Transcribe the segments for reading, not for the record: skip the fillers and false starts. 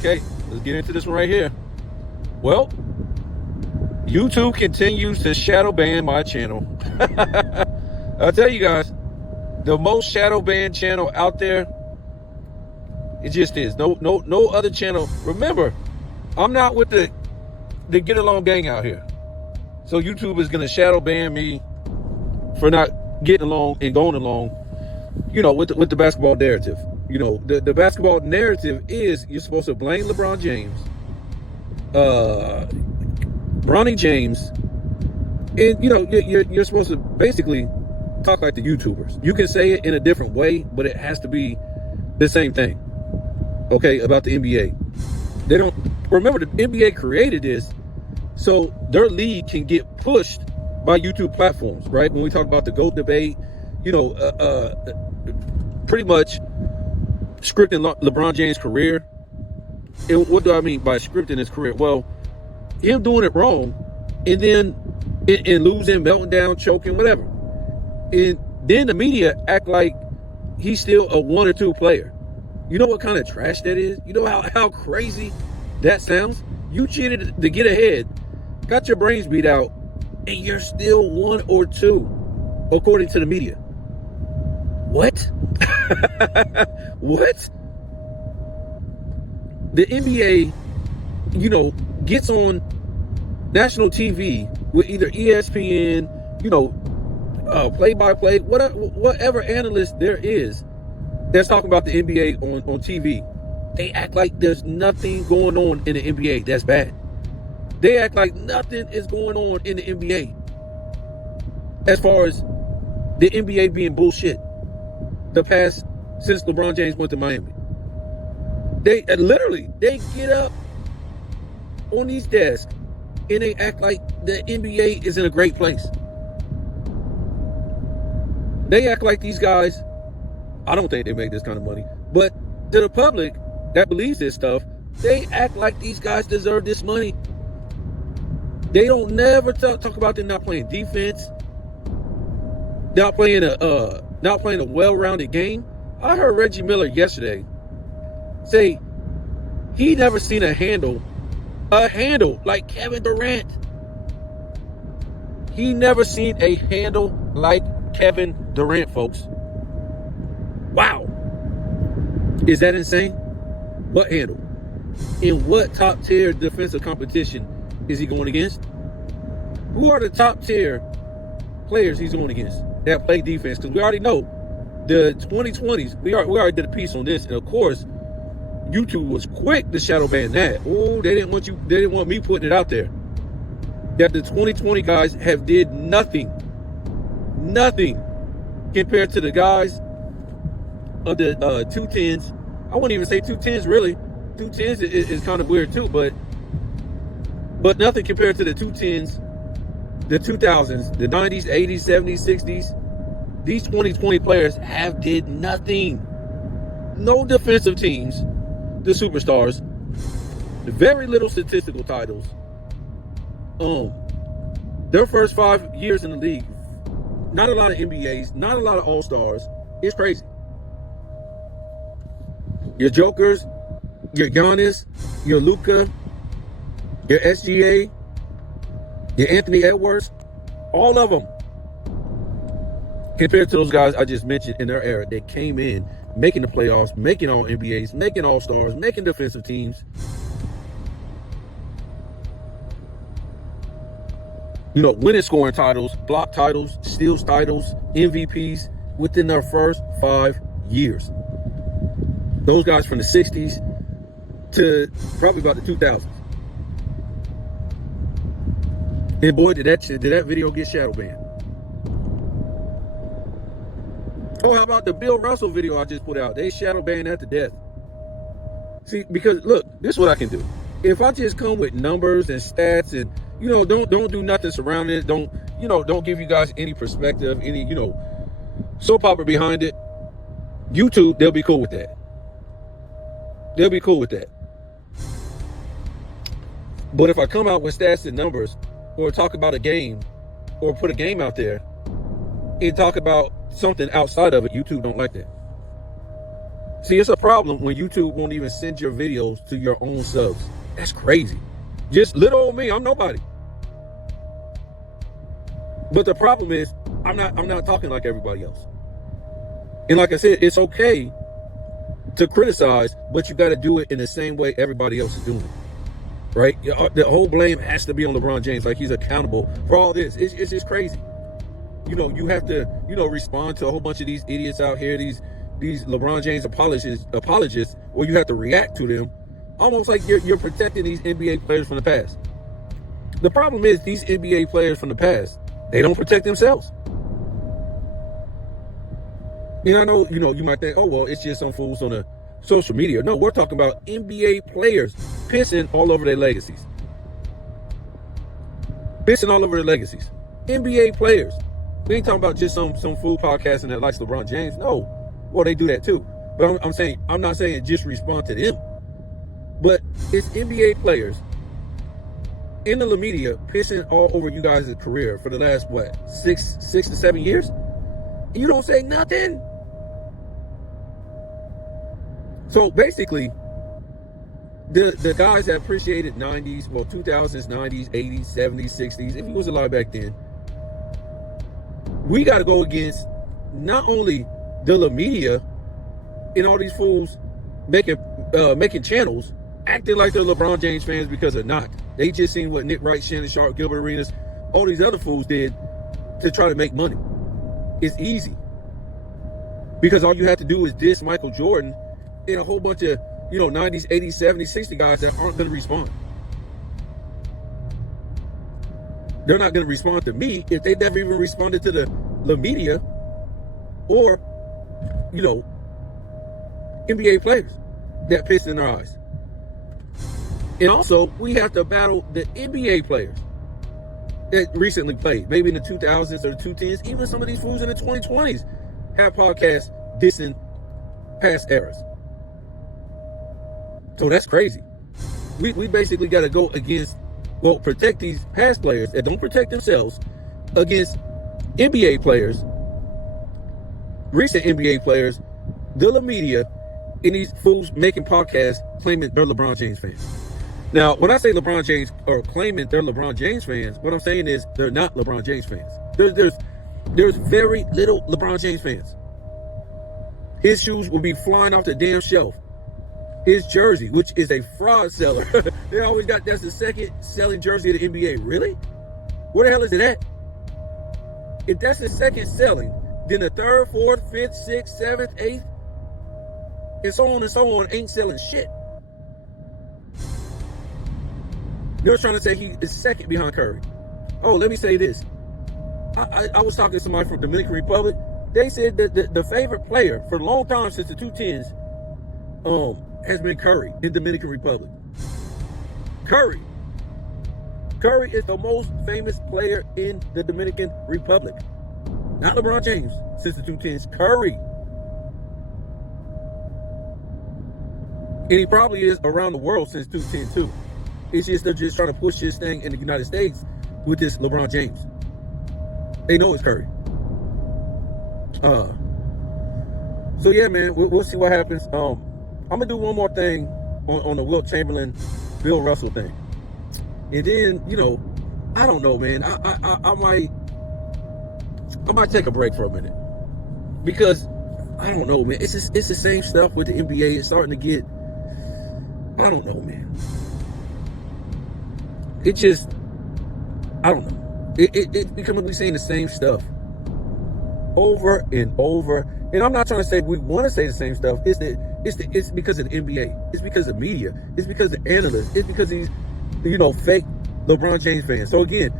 Okay, let's get into this one right here. Well, YouTube continues to shadow ban my channel. I'll tell you guys, the most shadow banned channel out there, it just is. No other channel. Remember, I'm not with the get along gang out here. So YouTube is gonna shadow ban me for not getting along and going along, with the basketball narrative. The basketball narrative is you're supposed to blame LeBron James, Bronny James, and you're supposed to basically talk like the YouTubers. You can say it in a different way, but it has to be the same thing. Okay, about the NBA. They don't remember the NBA created this so their league can get pushed by YouTube platforms, right? When we talk about the GOAT debate, pretty much scripting LeBron James' career. And what do I mean by scripting his career? Well, him doing it wrong, and then and losing, melting down, choking, whatever. And then the media act like he's still a 1 or 2 player. You know what kind of trash that is? You know how crazy that sounds? You cheated to get ahead, got your brains beat out, and you're still 1 or 2, according to the media. What? What? The NBA, gets on national TV with either ESPN, play-by-play, whatever analyst there is that's talking about the NBA on TV. They act like there's nothing going on in the NBA that's bad. They act like nothing is going on in the NBA as far as the NBA being bullshit since LeBron James went to Miami. They get up on these desks and they act like the NBA is in a great place. They act like these guys, I don't think they make this kind of money, but to the public that believes this stuff, they act like these guys deserve this money. They don't never talk about them not playing defense, not playing a well-rounded game. I heard Reggie Miller yesterday say he never seen a handle like Kevin Durant. He never seen a handle like Kevin Durant, folks. Wow. Is that insane? What handle? In what top tier defensive competition is he going against? Who are the top tier players he's going against that play defense? Because we already know the 2020s, we already did a piece on this, and of course, YouTube was quick to shadow ban that. Oh, they didn't want me putting it out there. That the 2020 guys have did nothing compared to the guys of the 210s. I wouldn't even say 210s really. 210s is kind of weird too, but nothing compared to the 210s, the 2000s, the 90s, 80s, 70s, 60s. These 2020 players have did nothing. No defensive teams, the superstars, very little statistical titles. Their first 5 years in the league, not a lot of NBAs, not a lot of All-Stars. It's crazy. Your Jokers, your Giannis, your Luka, your SGA, your Anthony Edwards, all of them, compared to those guys I just mentioned in their era, they came in making the playoffs, making all NBAs, making All-Stars, making defensive teams. Winning scoring titles, block titles, steals titles, MVPs within their first 5 years. Those guys from the 60s to probably about the 2000s. And boy, did that video get shadow banned. Oh, how about the Bill Russell video I just put out? They shadow banned that to death. See, because look, this is what I can do. If I just come with numbers and stats and don't do nothing surrounding it, don't give you guys any perspective, any soap opera behind it, YouTube, they'll be cool with that. They'll be cool with that. But if I come out with stats and numbers, or talk about a game, or put a game out there, and talk about something outside of it, YouTube don't like that. See, it's a problem when YouTube won't even send your videos to your own subs. That's crazy. Just little old me, I'm nobody. But the problem is, I'm not talking like everybody else. And like I said, it's okay to criticize, but you got to do it in the same way everybody else is doing it, right? The whole blame has to be on LeBron James, like he's accountable for all this. It's just crazy. You have to, respond to a whole bunch of these idiots out here, these LeBron James apologists, or you have to react to them, almost like you're protecting these NBA players from the past. The problem is these NBA players from the past, they don't protect themselves. I know, you might think, oh, well, it's just some fools on the social media. No, we're talking about NBA players pissing all over their legacies. Pissing all over their legacies. NBA players. We ain't talking about just some fool podcasting that likes LeBron James. No. Well, they do that too. But I'm not saying just respond to them. But it's NBA players in the media pissing all over you guys' career for the last, 6 to 7 years? You don't say nothing. So basically, the guys that appreciated 90s, 2000s, 90s, 80s, 70s, 60s, if he was alive back then, we got to go against not only the media and all these fools making channels acting like they're LeBron James fans because they're not. They just seen what Nick Wright, Shannon Sharp, Gilbert Arenas, all these other fools did to try to make money. It's easy. Because all you have to do is diss Michael Jordan and a whole bunch of, 90s, 80s, 70s, 60s guys that aren't going to respond. They're not going to respond to me if they never even responded to the media or, NBA players that piss in their eyes. And also, we have to battle the NBA players that recently played, maybe in the 2000s or the 2010s, even some of these fools in the 2020s have podcasts dissing past eras. So that's crazy. We basically got to go against, protect these past players that don't protect themselves against NBA players, recent NBA players, the media, and these fools making podcasts claiming they're LeBron James fans. Now, when I say LeBron James or claiming they're LeBron James fans, what I'm saying is they're not LeBron James fans. There's very little LeBron James fans. His shoes will be flying off the damn shelf. His jersey, which is a fraud seller. They always got that's the second selling jersey of the NBA. Really? Where the hell is it at? If that's the second selling, then the third, fourth, fifth, sixth, seventh, eighth, and so on ain't selling shit. You're trying to say he is second behind Curry. Oh, let me say this. I was talking to somebody from Dominican Republic. They said that the favorite player for a long time since the 2010s has been Curry in Dominican Republic. Curry is the most famous player in the Dominican Republic. Not LeBron James since the 2010s. Curry. And he probably is around the world since 2010 too. It's just they're just trying to push this thing in the United States with this LeBron James. They know it's Curry. So yeah, man, we'll see what happens. I'm gonna do one more thing on the Wilt Chamberlain, Bill Russell thing, and then I don't know, man. I might take a break for a minute because I don't know, man. It's the same stuff with the NBA. It's starting to get, I don't know, man. It just, I don't know. It's becoming we saying the same stuff over and over. And I'm not trying to say we want to say the same stuff. It's because of the NBA. It's because of media. It's because of analysts. It's because these, fake LeBron James fans. So again,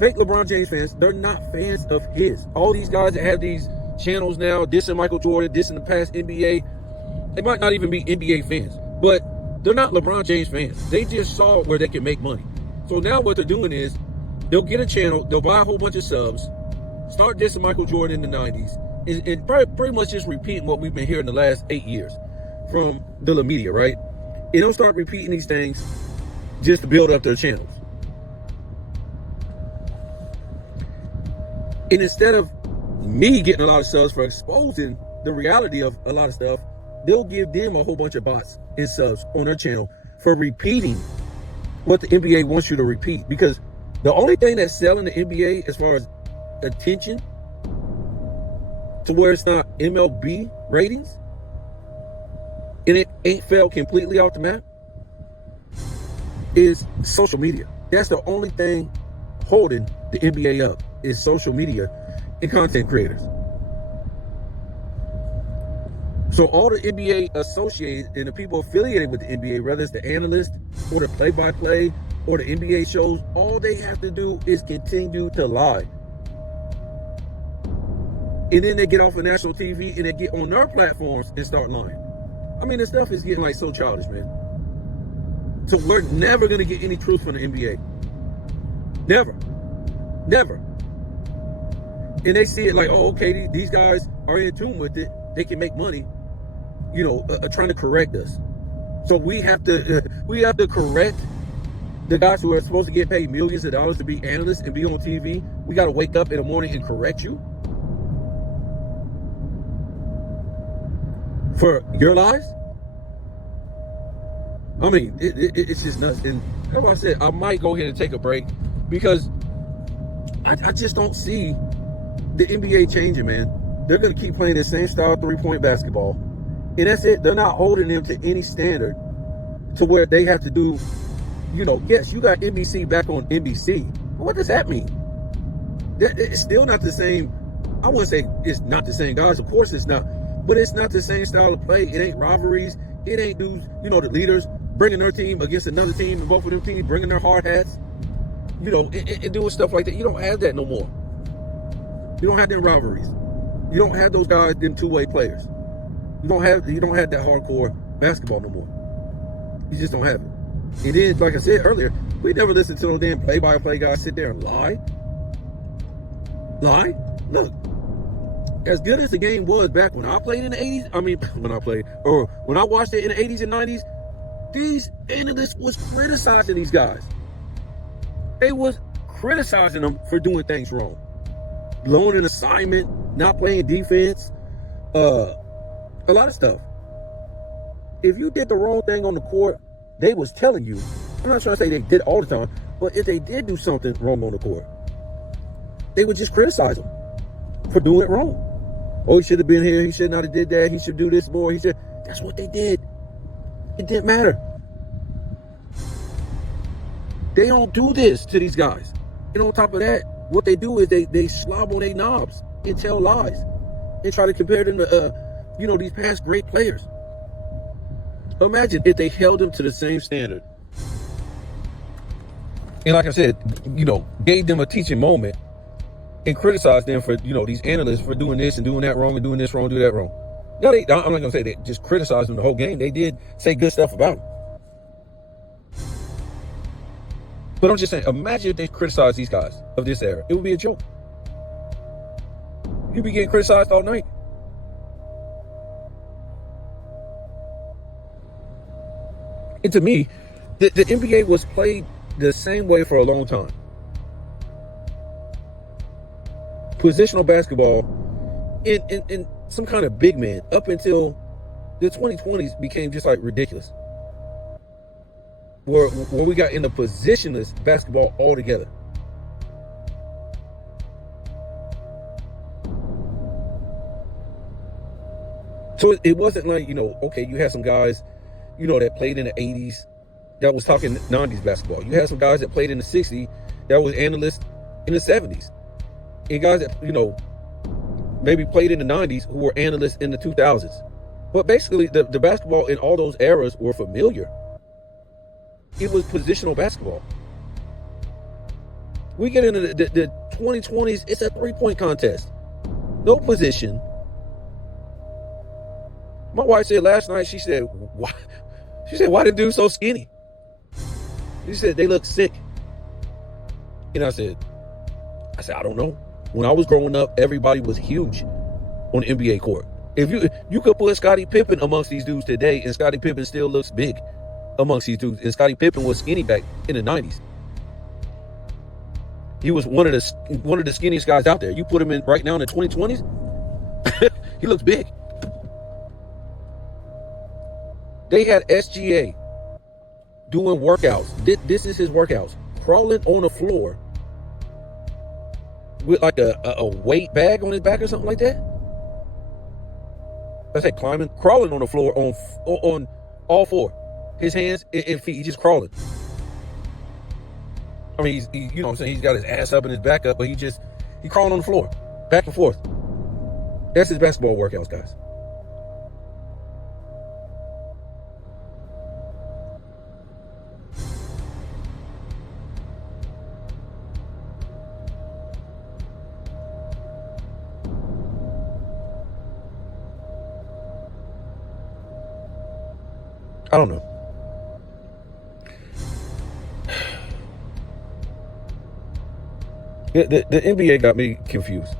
fake LeBron James fans, they're not fans of his. All these guys that have these channels now, dissing Michael Jordan, dissing the past NBA, they might not even be NBA fans, but they're not LeBron James fans. They just saw where they can make money. So now what they're doing is they'll get a channel, they'll buy a whole bunch of subs, start dissing Michael Jordan in the 90s, and pretty much just repeating what we've been hearing the last 8 years from the media, right? And they'll start repeating these things just to build up their channels. And instead of me getting a lot of subs for exposing the reality of a lot of stuff, they'll give them a whole bunch of bots and subs on their channel for repeating what the NBA wants you to repeat. Because the only thing that's selling the NBA as far as attention to where it's not MLB ratings and it ain't fell completely off the map is social media. That's the only thing holding the NBA up is social media and content creators. So all the NBA associated and the people affiliated with the NBA, whether it's the analyst or the play-by-play or the NBA shows, all they have to do is continue to lie. And then they get off of national TV and they get on their platforms and start lying. I mean, this stuff is getting like so childish, man. So we're never going to get any truth from the NBA. Never. Never. And they see it like, oh, okay, these guys are in tune with it. They can make money, you know, trying to correct us. So we have to correct the guys who are supposed to get paid millions of dollars to be analysts and be on TV. We got to wake up in the morning and correct you for your lies. I mean, it's just nuts. And like I said, I might go ahead and take a break because I just don't see the NBA changing, man. They're going to keep playing the same style three-point basketball. And that's it. They're not holding them to any standard to where they have to do, you know, yes, you got NBC back on NBC. What does that mean? It's still not the same. I wouldn't say it's not the same guys. Of course it's not. But it's not the same style of play. It ain't rivalries. It ain't dudes, you know, the leaders bringing their team against another team and both of them teams bringing their hard hats, you know, and doing stuff like that. You don't have that no more. You don't have them rivalries. You don't have those guys, them two-way players. You don't have that hardcore basketball no more. You just don't have it. It is, like I said earlier, we never listen to those damn play-by-play guys sit there and lie. Lie? Look, as good as the game was back when I played in the 80s, when I watched it in the 80s and 90s, these analysts was criticizing these guys. They was criticizing them for doing things wrong. Blowing an assignment, not playing defense, a lot of stuff. If you did the wrong thing on the court, they was telling you. I'm not trying to say they did all the time, but if they did do something wrong on the court, they would just criticize them for doing it wrong. Oh, he should have been here. He should not have did that. He should do this more. That's what they did. It didn't matter. They don't do this to these guys. And on top of that, what they do is they slob on their knobs and tell lies and try to compare them to, these past great players. Imagine if they held them to the same standard. And like I said, gave them a teaching moment and criticized them for, these analysts for doing this and doing that wrong and doing this wrong, do that wrong. No, I'm not going to say they just criticized them the whole game. They did say good stuff about them. But I'm just saying, imagine if they criticized these guys of this era. It would be a joke. You'd be getting criticized all night. And to me, the NBA was played the same way for a long time. Positional basketball and some kind of big man up until the 2020s became just like ridiculous. Where we got into positionless basketball altogether. So it wasn't like, okay, you had some guys, that played in the 80s that was talking 90s basketball. You had some guys that played in the 60s that was analysts in the 70s. And guys that, maybe played in the 90s who were analysts in the 2000s. But basically, the basketball in all those eras were familiar. It was positional basketball. We get into the 2020s, it's a three-point contest. No position. My wife said last night, she said, why? She said, why the dude so skinny? She said, they look sick. And I said, I don't know. When I was growing up, everybody was huge on the NBA court. If you could put Scottie Pippen amongst these dudes today, and Scottie Pippen still looks big amongst these dudes. And Scottie Pippen was skinny back in the 90s. He was one of the skinniest guys out there. You put him in right now in the 2020s, he looks big. They had SGA doing workouts. This is his workouts. Crawling on the floor with like a weight bag on his back or something like that. I say climbing, crawling on the floor on all four. His hands and feet, he's just crawling. I mean, you know what I'm saying? He's got his ass up and his back up, but he crawling on the floor, back and forth. That's his basketball workouts, guys. I don't know. The NBA got me confused.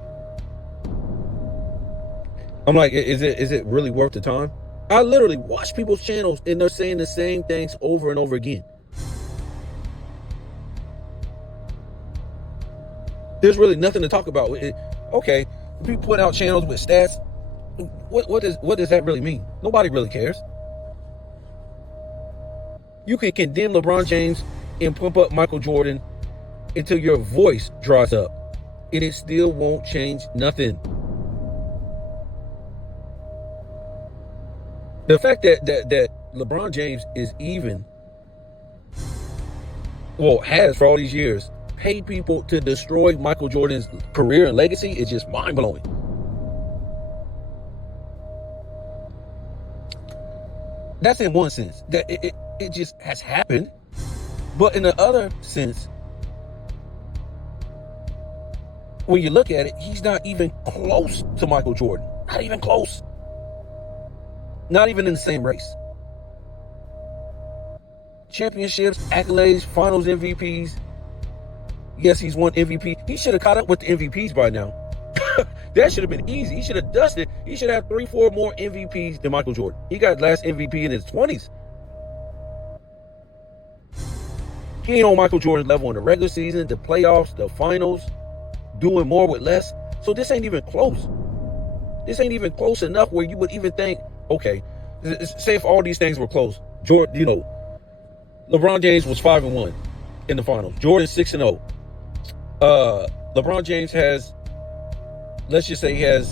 I'm like, is it really worth the time? I literally watch people's channels and they're saying the same things over and over again. There's really nothing to talk about. Okay, people put out channels with stats. What does that really mean? Nobody really cares. You can condemn LeBron James and pump up Michael Jordan until your voice dries up, and it still won't change nothing. The fact that LeBron James is has for all these years, paid people to destroy Michael Jordan's career and legacy is just mind-blowing. That's in one sense, that it just has happened. But in the other sense, when you look at it, he's not even close to Michael Jordan. Not even close. Not even in the same race. Championships, accolades, finals MVPs. Yes, he's won MVP. He should have caught up with the MVPs by now. That should have been easy. He should have dusted. He should have 3-4 more MVPs than Michael Jordan. He got last MVP in his 20s. He ain't on Michael Jordan's level in the regular season, the playoffs, the finals, doing more with less. So this ain't even close. This ain't even close enough where you would even think, okay, say if all these things were close, Jordan, LeBron James was 5-1 in the finals. Jordan 6-0. LeBron James has, let's just say he has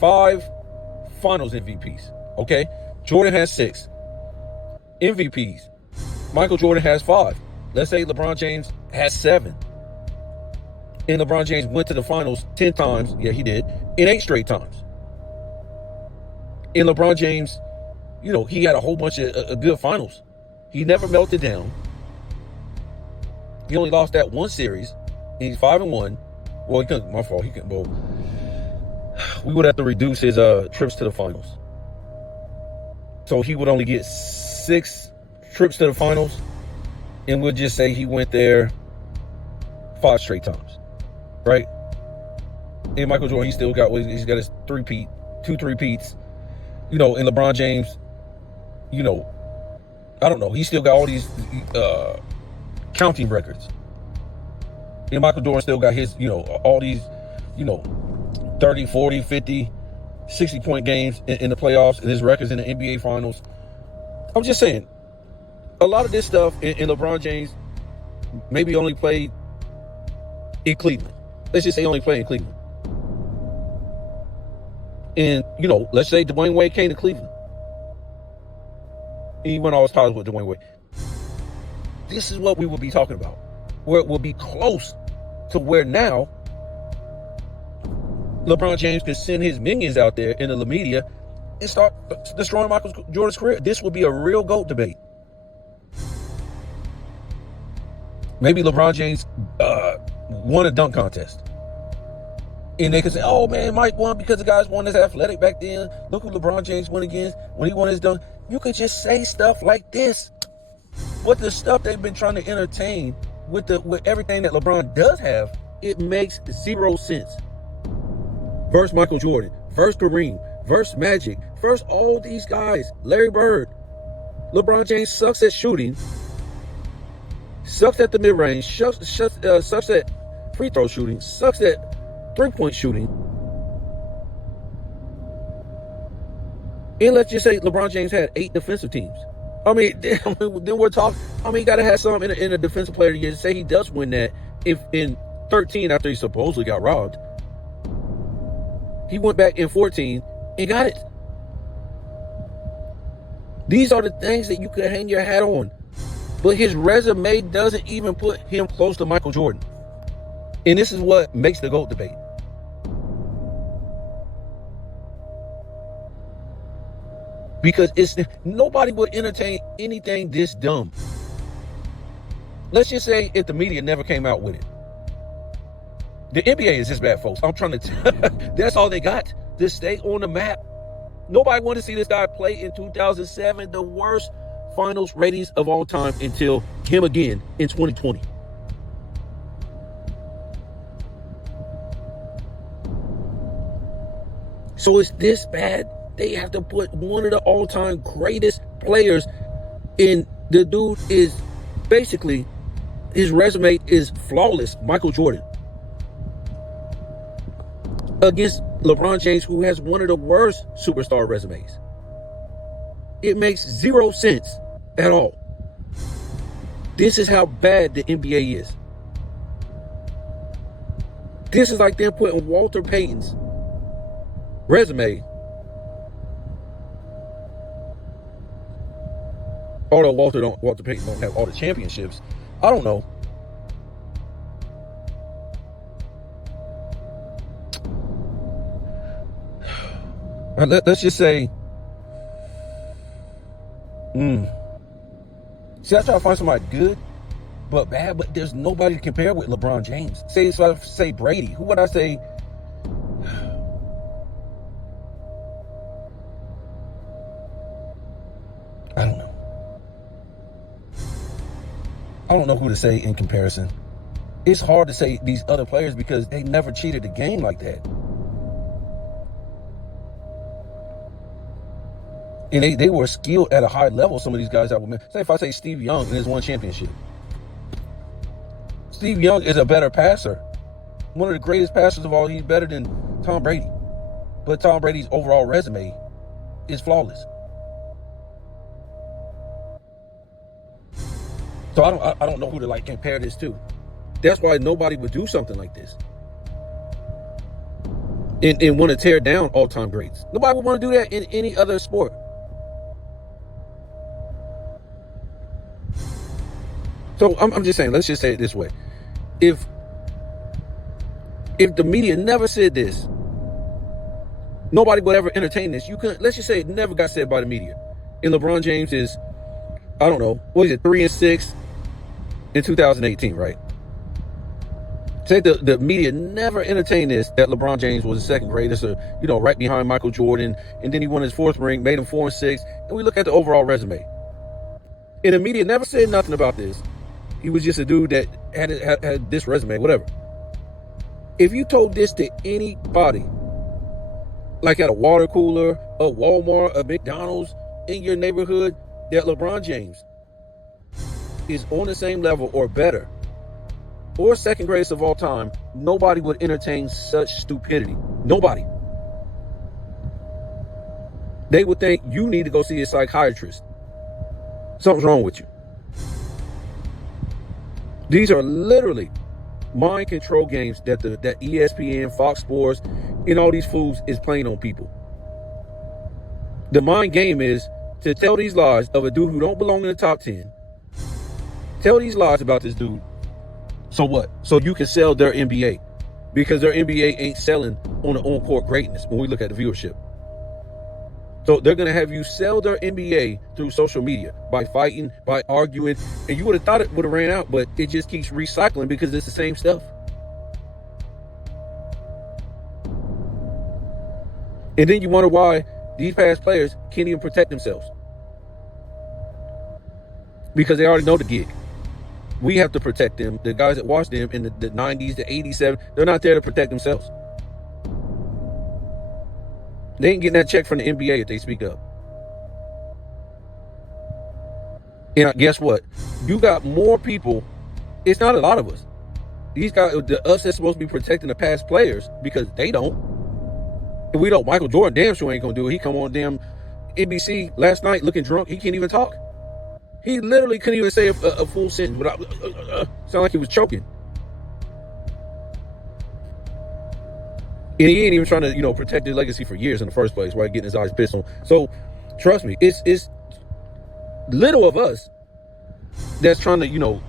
5 finals MVPs. Okay, Jordan has 6 MVPs. Michael Jordan has 5. Let's say LeBron James has 7. And LeBron James went to the finals 10 times. Yeah, he did. In 8 straight times. And LeBron James, he had a whole bunch of good finals. He never melted down. He only lost that one series. He's 5-1. Well, he couldn't. My fault. He couldn't. Well, we would have to reduce his trips to the finals. So he would only get 6 trips to the finals, and we'll just say he went there 5 straight times, right? And Michael Jordan, he's got his 2 3-peats, and LeBron James, I don't know, he still got all these counting records. And Michael Jordan still got his, all these, 30, 40, 50, 60-point games in the playoffs, and his records in the NBA finals. I'm just saying, a lot of this stuff in LeBron James maybe only played in Cleveland. Let's just say he only played in Cleveland. And, let's say Dwayne Wade came to Cleveland. He went all his titles with Dwayne Wade. This is what we will be talking about. Where it will be close to where now LeBron James could send his minions out there in the media and start destroying Michael Jordan's career. This will be a real GOAT debate. Maybe LeBron James won a dunk contest. And they could say, oh man, Mike won because the guys weren't as athletic back then. Look who LeBron James won against when he won his dunk. You could just say stuff like this. But the stuff they've been trying to entertain with everything that LeBron does have, it makes 0 sense. Versus Michael Jordan, versus Kareem, versus Magic, versus all these guys, Larry Bird. LeBron James sucks at shooting, sucks at the mid-range, sucks at free throw shooting, sucks at 3-point shooting. And let's just say LeBron James had 8 defensive teams. I mean, then we're talking. I mean, you got to have some in a defensive player of the year. Say he does win that. If in 13, after he supposedly got robbed, he went back in 14 and got it. These are the things that you could hang your hat on. But his resume doesn't even put him close to Michael Jordan. And this is what makes the GOAT debate. Because nobody would entertain anything this dumb. Let's just say if the media never came out with it. The NBA is this bad, folks. I'm trying to that's all they got to stay on the map. Nobody wanted to see this guy play in 2007, the worst finals ratings of all time, until him again in 2020. So it's this bad. They have to put one of the all-time greatest players in. The dude is basically, his resume is flawless, Michael Jordan, against LeBron James, who has one of the worst superstar resumes. It makes zero sense at all. This is how bad the NBA is. This is like them putting Walter Payton's resume, although Walter Payton don't have all the championships. I don't know. Let's just say, see, I try to find somebody good, but bad, but there's nobody to compare with LeBron James. So I say Brady. Who would I say? I don't know. I don't know who to say in comparison. It's hard to say these other players because they never cheated the game like that. And they were skilled at a high level, some of these guys. Say if I say Steve Young and his one championship. Steve Young is a better passer. One of the greatest passers of all. He's better than Tom Brady. But Tom Brady's overall resume is flawless. So I don't know who to compare this to. That's why nobody would do something like this. And want to tear down all-time greats. Nobody would want to do that in any other sport. So I'm just saying, let's just say it this way. If the media never said this, nobody would ever entertain this. Let's just say it never got said by the media. And LeBron James is, I don't know, 3-6 in 2018, right? Say the media never entertained this, that LeBron James was the second greatest, or right behind Michael Jordan, and then he won his 4th ring, made him 4-6, and we look at the overall resume. And the media never said nothing about this. He was just a dude that had this resume, whatever. If you told this to anybody, like at a water cooler, a Walmart, a McDonald's in your neighborhood, that LeBron James is on the same level or better, or second greatest of all time, nobody would entertain such stupidity. Nobody. They would think you need to go see a psychiatrist. Something's wrong with you. These are literally mind control games that ESPN, Fox Sports, and all these fools is playing on people. The mind game is to tell these lies of a dude who don't belong in the top 10. Tell these lies about this dude. So what? So you can sell their NBA, because their NBA ain't selling on the on-court greatness when we look at the viewership. So they're going to have you sell their NBA through social media, by fighting, by arguing. And you would have thought it would have ran out, but it just keeps recycling because it's the same stuff. And then you wonder why these past players can't even protect themselves. Because they already know the gig. We have to protect them. The guys that watch them in the 90s, the 87, they're not there to protect themselves. They ain't getting that check from the NBA if they speak up. And guess what? You got more people. It's not a lot of us. These guys, us that's supposed to be protecting the past players, because they don't. If we don't, Michael Jordan damn sure ain't gonna do it. He come on damn NBC last night looking drunk. He can't even talk. He literally couldn't even say a full sentence without sound like he was choking. And he ain't even trying to, protect his legacy for years in the first place, right? Getting his eyes pissed on. So, trust me, it's little of us that's trying to,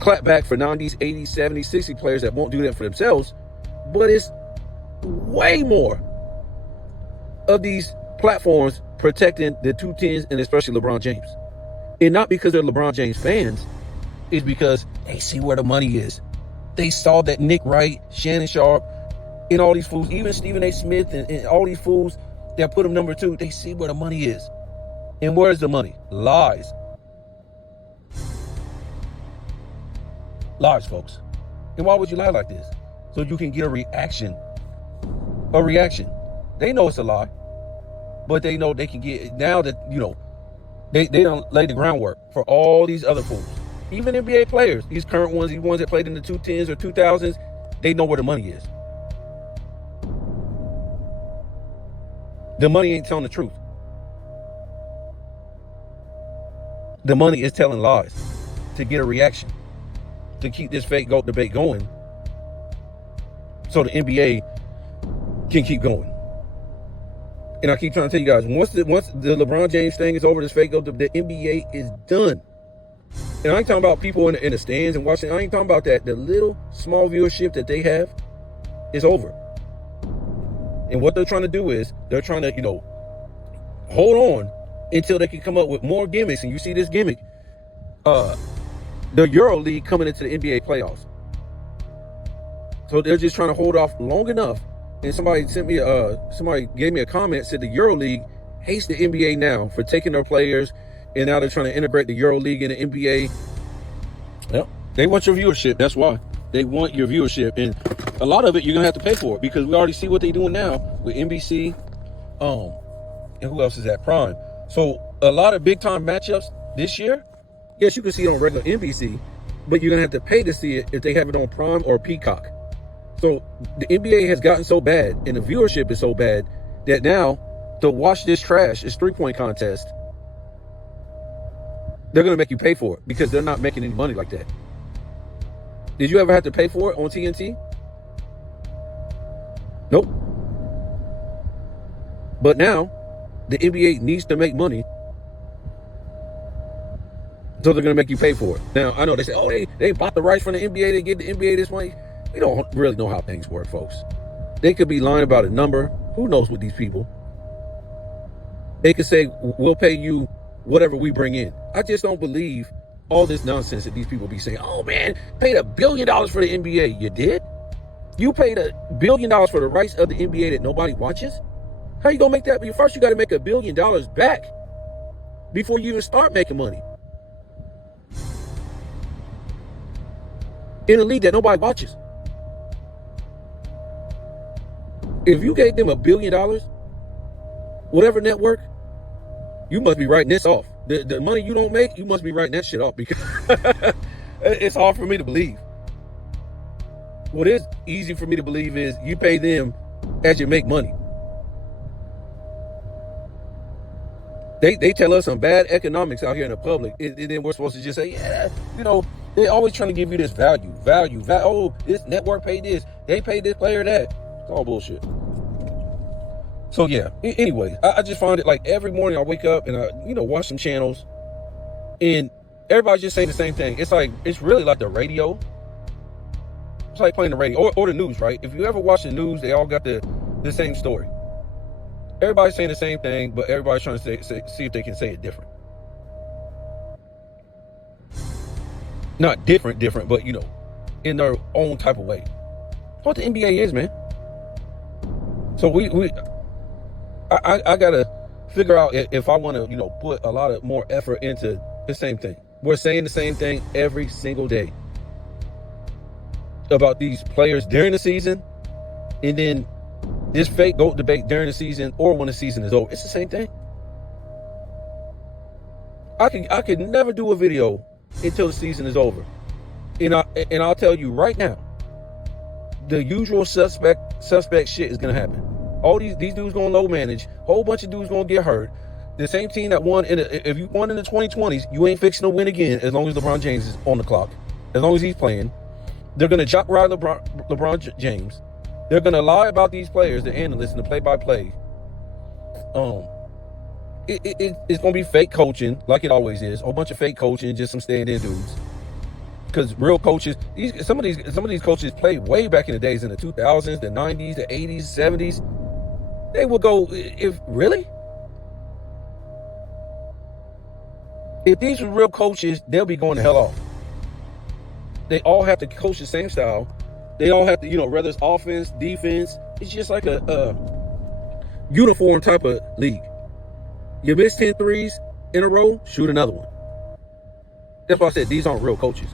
clap back for 90s, 80s, 70s, 60s players that won't do that for themselves. But it's way more of these platforms protecting the 210s and especially LeBron James. And not because they're LeBron James fans, it's because they see where the money is. They saw that Nick Wright, Shannon Sharp, and all these fools, even Stephen A. Smith and all these fools that put him number 2, they see where the money is. And where's the money? Lies. Lies, folks. And why would you lie like this? So you can get a reaction. A reaction. They know it's a lie. But they know they can get, now that, they don't lay the groundwork for all these other fools. Even NBA players, these current ones, these ones that played in the 2010s or 2000s, they know where the money is. The money ain't telling the truth. The money is telling lies to get a reaction, to keep this fake GOAT debate going, so the NBA can keep going. And I keep trying to tell you guys, once the LeBron James thing is over, this fake GOAT, the NBA is done. And I ain't talking about people in the stands and watching. I ain't talking about that. The little small viewership that they have is over. And what they're trying to do is they're trying to, hold on until they can come up with more gimmicks. And you see this gimmick, the Euro League coming into the NBA playoffs. So they're just trying to hold off long enough. And somebody gave me a comment, said the Euro League hates the NBA now for taking their players, and now they're trying to integrate the Euro League in the NBA. Well, they want your viewership. That's why. They want your viewership. And a lot of it, you're going to have to pay for it, because we already see what they're doing now with NBC. And who else is at Prime? So a lot of big time matchups this year, yes, you can see it on regular NBC, but you're going to have to pay to see it if they have it on Prime or Peacock. So the NBA has gotten so bad and the viewership is so bad that now to watch this trash, this 3-point contest, they're going to make you pay for it because they're not making any money like that. Did you ever have to pay for it on TNT? Nope. But now the NBA needs to make money, so they're going to make you pay for it. Now, I know they say, oh, they bought the rights from the NBA to get the NBA this way. We don't really know how things work, folks. They could be lying about a number. Who knows with these people? They could say, we'll pay you whatever we bring in. I just don't believe all this nonsense that these people be saying. Oh, man, paid $1 billion for the NBA. You did? You paid $1 billion for the rights of the NBA that nobody watches? How you going to make that? First, you got to make $1 billion back before you even start making money in a league that nobody watches. If you gave them $1 billion, whatever network, you must be writing this off. The money you don't make, you must be writing that shit off, because it's hard for me to believe. What is easy for me to believe is you pay them as you make money. They tell us some bad economics out here in the public, and then we're supposed to just say, yeah, they're always trying to give you this value. Oh, this network paid this, they paid this player that. It's all bullshit. So yeah, anyway, I just find it like every morning I wake up and I, watch some channels, and everybody's just saying the same thing. It's like, it's really like the radio. It's like playing the radio or the news, right? If you ever watch the news, they all got the same story. Everybody's saying the same thing, but everybody's trying to see if they can say it different. Not different, but in their own type of way. That's what the NBA is, man. So I gotta figure out if I want to, put a lot of more effort into the same thing. We're saying the same thing every single day about these players during the season, and then this fake GOAT debate during the season or when the season is over. It's the same thing. I could never do a video until the season is over, and I'll tell you right now, the usual suspect shit is gonna happen. All these dudes gonna low manage. Whole bunch of dudes gonna get hurt. The same team that won if you won in the 2020s, you ain't fixing to win again as long as LeBron James is on the clock. As long as he's playing, they're gonna jock ride LeBron James. They're gonna lie about these players, the analysts, and the play-by-play. It's gonna be fake coaching, like it always is. A whole bunch of fake coaching, just some stand-in dudes. Because real coaches, some of these coaches played way back in the days, in the 2000s, the 90s, the 80s, 70s. They would go, if these were real coaches, they'll be going the hell off. They all have to coach the same style. They all have to, whether it's offense, defense, it's just like a uniform type of league. You miss 10 threes in a row, shoot another one. That's why I said these aren't real coaches.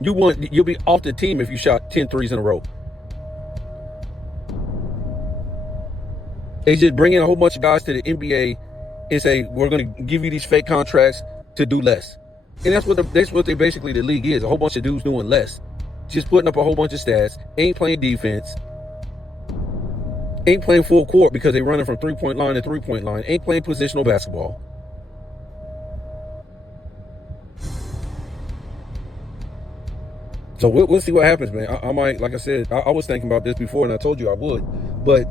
You'll be off the team if you shot 10 threes in a row. They just bring in a whole bunch of guys to the NBA and say, we're going to give you these fake contracts to do less. And that's what they basically, the league is. A whole bunch of dudes doing less. Just putting up a whole bunch of stats. Ain't playing defense. Ain't playing full court because they're running from three-point line to three-point line. Ain't playing positional basketball. So we'll see what happens, man. I might, like I said, I was thinking about this before and I told you I would. But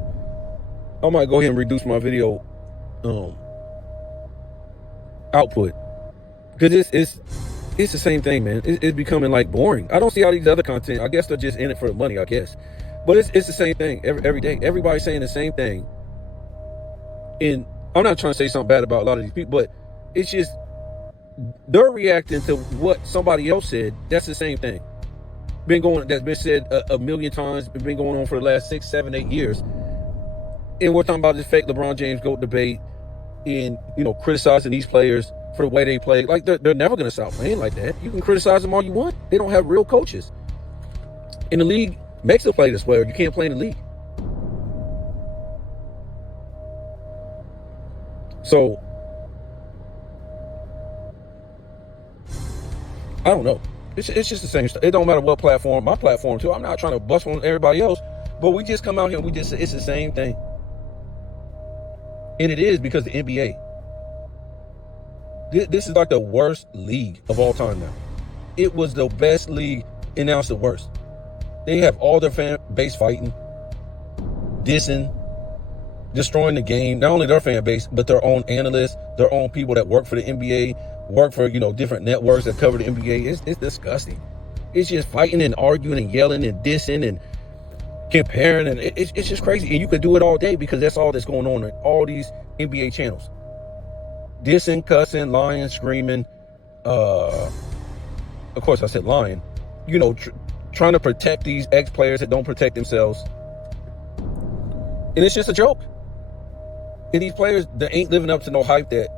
I might go ahead and reduce my video output. Because it's the same thing, man. It's becoming like boring. I don't see all these other content. I guess they're just in it for the money, I guess. But it's the same thing every day. Everybody's saying the same thing. And I'm not trying to say something bad about a lot of these people, but it's just they're reacting to what somebody else said. That's the same thing. That's been said a million times. It's been going on for the last 6, 7, 8 years. And we're talking about this fake LeBron James GOAT debate and criticizing these players for the way they play. Like they're never gonna stop playing like that. You can criticize them all you want. They don't have real coaches. And the league makes them play this way, or you can't play in the league. So I don't know. It's just the same stuff. It don't matter what platform. My platform too. I'm not trying to bust on everybody else, but we just come out here and it's the same thing. And it is because the NBA. This is like the worst league of all time now. It was the best league, and now it's the worst. They have all their fan base fighting, dissing, destroying the game. Not only their fan base, but their own analysts, their own people that work for the NBA, work for different networks that cover the NBA. It's disgusting. It's just fighting and arguing and yelling and dissing and comparing, and it's just crazy. And you could do it all day because that's all that's going on in all these NBA channels. Dissing, cussing, lying, screaming. Of course, I said lying. Trying to protect these ex-players that don't protect themselves. And it's just a joke. And these players that ain't living up to no hype that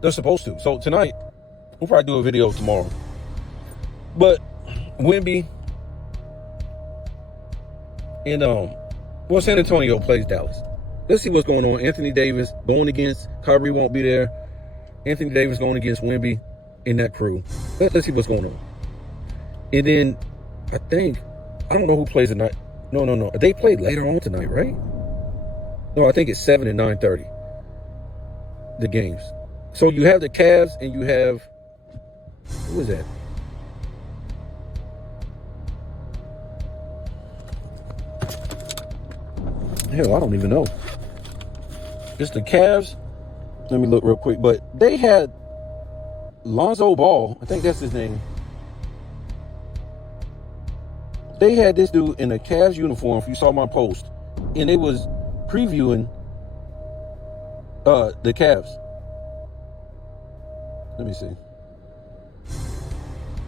they're supposed to. So tonight, we'll probably do a video tomorrow. But Wemby and San Antonio plays Dallas. Let's see what's going on. Anthony Davis going against Kyrie won't be there. Anthony Davis going against Wemby in that crew. Let's see what's going on. And then I don't know who plays tonight. No. They played later on tonight, right? No, I think it's 7 and 9:30. The games. So you have the Cavs and you have, who is that? Hell, I don't even know. It's the Cavs. Let me look real quick. But they had Lonzo Ball. I think that's his name. They had this dude in a Cavs uniform, if you saw my post. And they was previewing the Cavs. Let me see.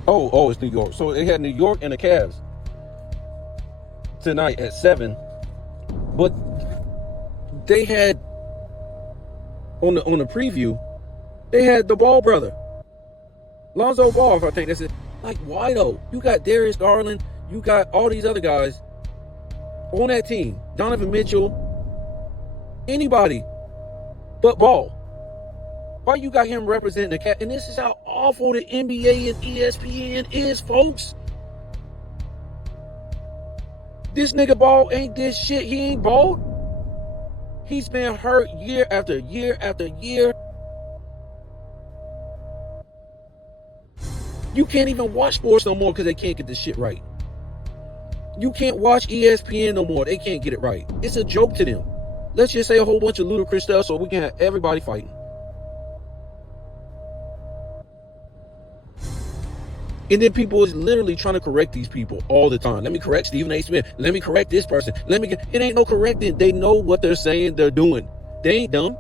Oh, it's New York. So they had New York and the Cavs tonight at 7. But they had on the preview, they had the Ball brother, Lonzo Ball. If I think that's it. Like, why though? You got Darius Garland, you got all these other guys on that team. Donovan Mitchell, anybody but Ball. Why you got him representing the Cat? And this is how awful the NBA and ESPN is, folks. This nigga Ball ain't this shit. He ain't bald. He's been hurt year after year after year. You can't even watch sports no more because they can't get this shit right. You can't watch ESPN no more. They can't get it right. It's a joke to them. Let's just say a whole bunch of ludicrous stuff so we can have everybody fighting. And then people is literally trying to correct these people all the time. Let me correct Stephen A. Smith. Let me correct this person. It ain't no correcting. They know what they're saying, they're doing. They ain't dumb.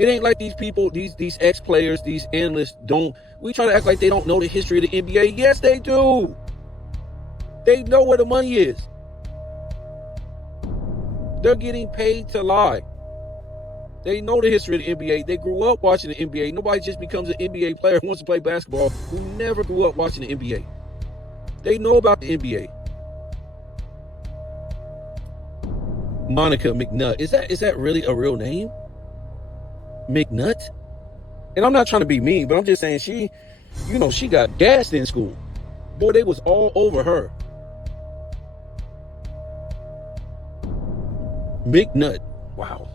It ain't like these people, these ex-players, these analysts we try to act like they don't know the history of the NBA. Yes, they do. They know where the money is. They're getting paid to lie. They know the history of the NBA. They grew up watching the NBA. Nobody just becomes an NBA player who wants to play basketball who never grew up watching the NBA. They know about the NBA. Monica McNutt. Is that really a real name? McNutt? And I'm not trying to be mean, but I'm just saying she got gassed in school. Boy, they was all over her. McNutt. Wow.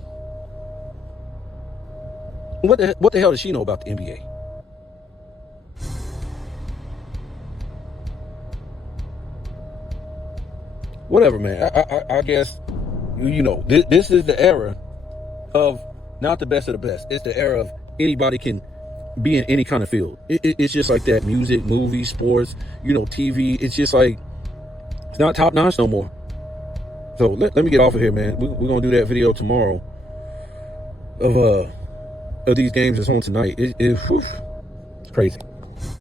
What the hell does she know about the NBA? Whatever, man. I guess, this is the era of not the best of the best. It's the era of anybody can be in any kind of field. It's just like that. Music, movies, sports, TV. It's just like, it's not top notch no more. So let me get off of here, man. We're going to do that video tomorrow of these games that's on tonight. It's crazy.